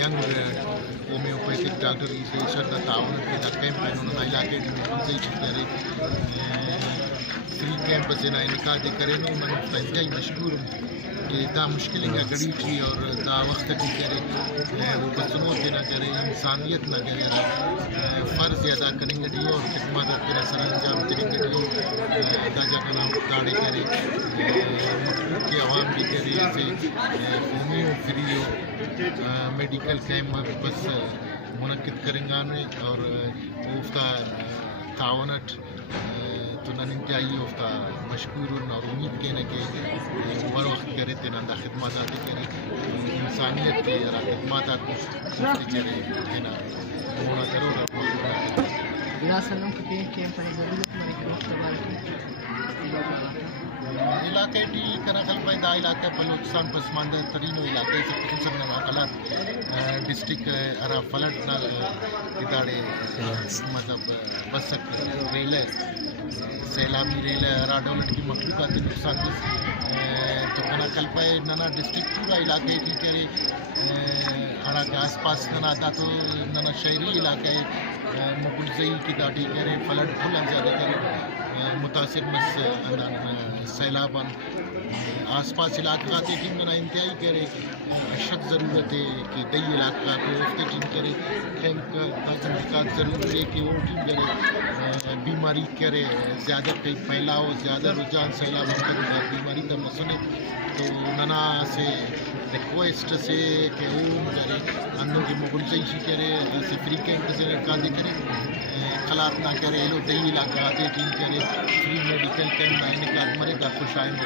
young homeopathic doctor ایسوشن کا تعاون کے کیمپ انہوں نے علاقے میں کرے فری کیمپ سے نکاح دے کرے نو من انتہائی مشکور کہ دا مشکل کا گڑی تھی اور دا وقت کی کرے وہ بسنوں کے نہ کرے انسانیت نہ کرے فرض ادا کریں گے ڈیو اور خدمات تیرا سر انجام کریں گے ڈیو دا جا کا نام داڑے کرے مخلوق کے عوام بھی کرے ایسے ہومیو فری ہو میڈیکل کیمپ بس منعقد کریں گا اور اس کا تعاونت تو نن انتہائی افتا مشکور اور امید کے کہ بر وقت کرے تینا دا خدمات کرے انسانیت کے را خدمات کرے تینا مونا کرو علاقے ٹی کنا خلپا دا علاقہ بلوچستان پسماندہ ترین علاقے سے خصوصاً نواقلات ڈسٹرک ارا فلٹ نال ادارے مطلب بسک ریلے سیلابی ریلے ارا ڈولٹ کی مخلوقات نقصان بس تو کنا خلپا ننا ڈسٹرک پورا علاقے کی کرے ارا کے آس پاس ننا آتا تو ننا شہری علاقہ مقلزئی کی داٹی کرے فلٹ پھول زیادہ کرے متاثر مس سیلاباً آس پاس علاقات ٹیم میں انتہائی کرے اشد ضرورت ہے کہ دئی علاقہ کو افتے ٹیم کرے کیمپ کا تحقیقات ضرور ہے کہ وہ ٹیم کرے بیماری کرے زیادہ کئی پھیلاؤ زیادہ رجحان سیلاب کرے بیماری کا مسئلے تو ننا سے ریکویسٹ سے کہ وہ کرے اندوں کی مغلزئی کرے سے فری کیمپ سے قاضی کرے خلاف نہ کرے لو دئی علاقہ آتے ٹیم کرے فری میڈیکل کیمپ نہ انعقاد مرے کا خوش آئندہ